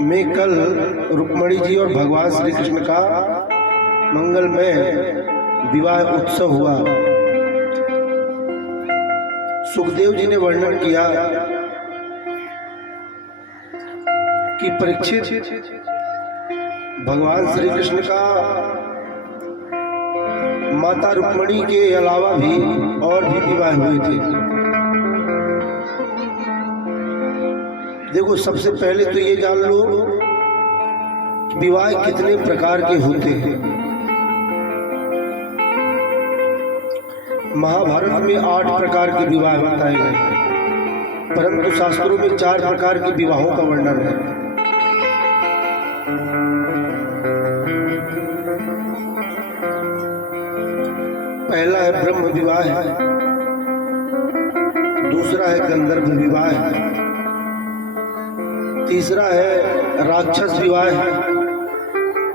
मैं कल रुक्मणी जी और भगवान श्री कृष्ण का मंगलमय विवाह उत्सव हुआ। सुखदेव जी ने वर्णन किया कि परीक्षित भगवान श्री कृष्ण का माता रुक्मणी के अलावा भी और भी विवाह हुए थे। देखो, सबसे पहले तो ये जान लो विवाह कितने प्रकार के होते हैं। महाभारत में 8 प्रकार के विवाह बताए गए, परंतु शास्त्रों में 4 प्रकार के विवाहों का वर्णन है। पहला है ब्रह्म विवाह, दूसरा है गंधर्व विवाह, तीसरा है राक्षस विवाह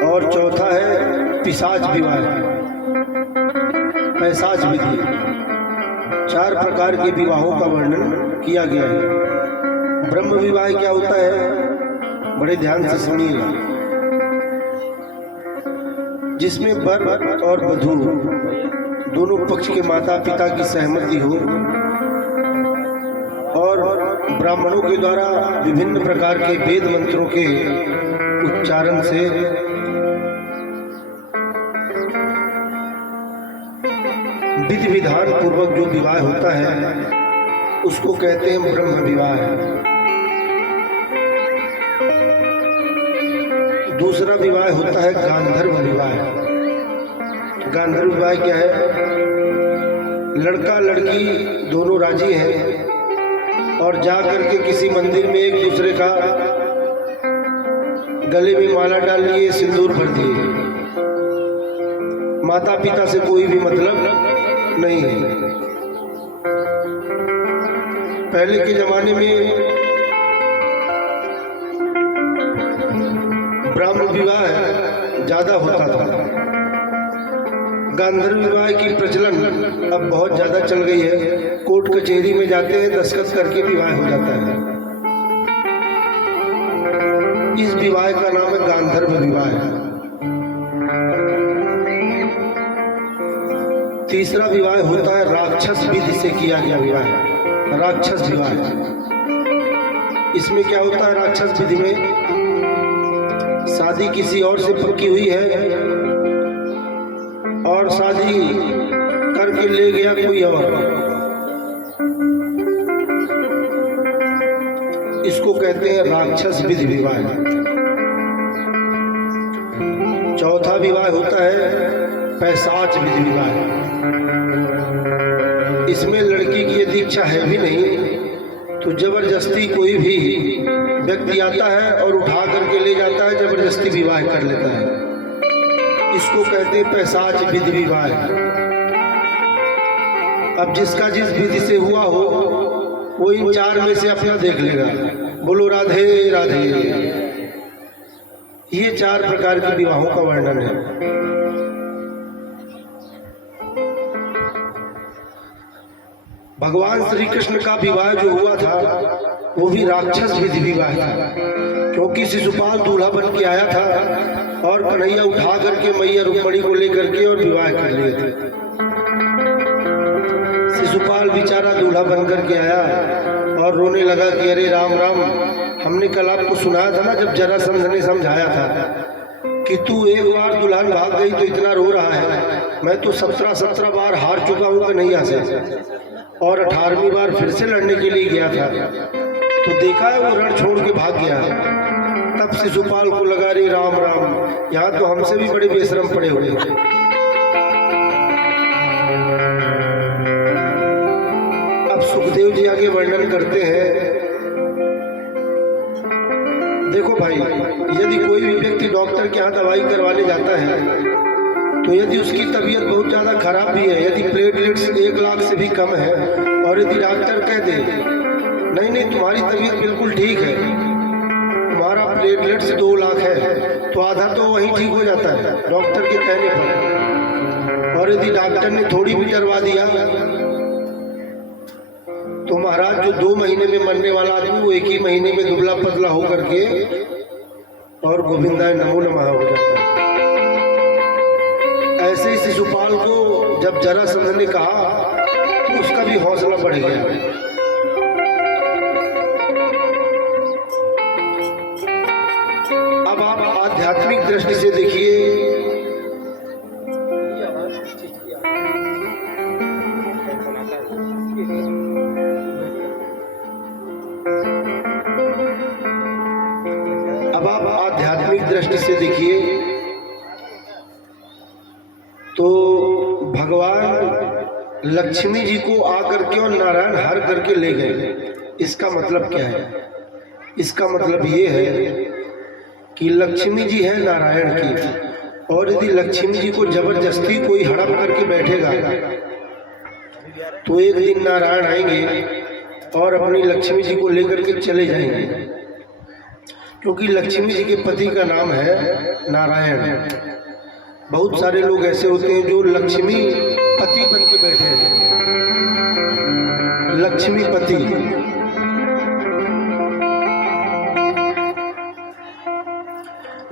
और चौथा है पिशाच विवाह, पैशाच विधि। 4 प्रकार के विवाहों का वर्णन किया गया है। ब्रह्म विवाह क्या होता है, बड़े ध्यान से सुनिएगा। जिसमें वर और वधू दोनों पक्ष के माता पिता की सहमति हो और ब्राह्मणों के द्वारा विभिन्न प्रकार के वेद मंत्रों के उच्चारण से विधि विधान पूर्वक जो विवाह होता है उसको कहते हैं ब्रह्म विवाह। दूसरा विवाह होता है गांधर्व विवाह। गांधर्व विवाह क्या है, लड़का लड़की दोनों राजी हैं और जा करके किसी मंदिर में एक दूसरे का गले में माला डाल लिए, सिंदूर भर दिए, माता पिता से कोई भी मतलब नहीं है। पहले के जमाने में ब्राह्मण विवाह ज्यादा होता था। गांधर्व विवाह की प्रचलन अब बहुत ज्यादा चल गई है। कोर्ट कचहरी में जाते हैं, दस्तखत करके विवाह हो जाता है। इस विवाह का नाम है गांधर्व विवाह। तीसरा विवाह होता है राक्षस विधि से किया गया विवाह, राक्षस विवाह। इसमें क्या होता है, राक्षस विधि में शादी किसी और से पक्की हुई है और शादी करके ले गया कोई और, इसको कहते हैं राक्षस विधि विवाह। चौथा विवाह होता है पैशाच विधि विवाह। इसमें लड़की की यदि इच्छा है भी नहीं तो जबरदस्ती कोई भी व्यक्ति आता है और उठा करके ले जाता है, जबरदस्ती विवाह कर लेता है। इसको कहते हैं पैशाच विधि विवाह। अब जिसका जिस विधि से हुआ हो वो इन 4 में से अपना देख लेगा। बोलो राधे राधे। ये 4 प्रकार के विवाहों का वर्णन है। भगवान श्री कृष्ण का विवाह जो हुआ था वो भी राक्षस विधि विवाह था, क्योंकि शिशुपाल दूल्हा बन के आया था और कन्हैया उठा करके मैया रुक्मणी को लेकर के और विवाह कर लिए थे। शिशुपाल बेचारा दूल्हा बन करके आया और रोने लगा कि अरे राम राम, हमने कल आपको सुनाया था ना जब जरासंध ने समझाया था कि तू एक बार दुल्हन भाग गई तो इतना रो रहा है। मैं तो 17 बार हार चुका हूँ कन्हैया से और 18वीं बार फिर से लड़ने के लिए गया था, तो देखा है वो रण छोड़ के भाग गया। तब शिशुपाल को लगा रे राम राम, यहाँ तो हमसे भी बड़े बेशरम पड़े हुए। अब सुखदेव जी आगे वर्णन करते हैं। देखो भाई, यदि कोई भी व्यक्ति डॉक्टर के यहाँ दवाई करवाने जाता है तो यदि उसकी तबीयत बहुत ज़्यादा खराब भी है, यदि प्लेटलेट्स 1 लाख से भी कम है और यदि डॉक्टर कह दे नहीं नहीं तुम्हारी तबीयत बिल्कुल ठीक है, तुम्हारा प्लेटलेट्स 2 लाख है, तो आधा तो वहीं ठीक हो जाता है डॉक्टर के कहने पर। और यदि डॉक्टर ने थोड़ी भी डरवा दिया तो महाराज जो 2 महीने में मरने वाला आदमी वो 1 ही महीने में दुबला पतला होकर के और गोविंदाय नमो नमः हो जाता है। ऐसे ही शिशुपाल को जब जरासंध ने कहा तो उसका भी हौसला बढ़ गया। अब आप आध्यात्मिक दृष्टि से देखिए, अब आप आध्यात्मिक दृष्टि से देखिए तो भगवान लक्ष्मी जी को आकर के और नारायण हर करके ले गए। इसका मतलब क्या है? इसका मतलब ये है कि लक्ष्मी जी है नारायण की, और यदि लक्ष्मी जी को जबरदस्ती कोई हड़प करके बैठेगा तो एक दिन नारायण आएंगे और अपनी लक्ष्मी जी को लेकर के चले जाएंगे, क्योंकि लक्ष्मी जी के पति का नाम है नारायण। बहुत सारे लोग ऐसे होते हैं जो लक्ष्मी पति बन के बैठे हैं। लक्ष्मी पति,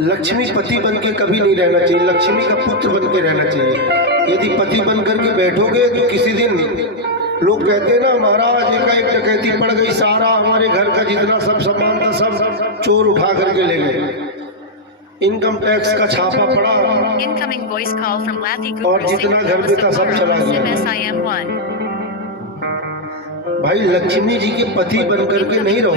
लक्ष्मी पति बन के कभी नहीं रहना चाहिए, लक्ष्मी का पुत्र बन के रहना चाहिए। यदि पति बन करके बैठोगे तो किसी दिन लोग कहते हैं ना, महाराज एक डकैती पड़ गई, सारा हमारे घर का जितना सब सामान था सब चोर उठा करके ले गए, इनकम टैक्स का छापा पड़ा और जितना घर पे था सब चला गया। भाई लक्ष्मी जी के पति बन करके नहीं रहो।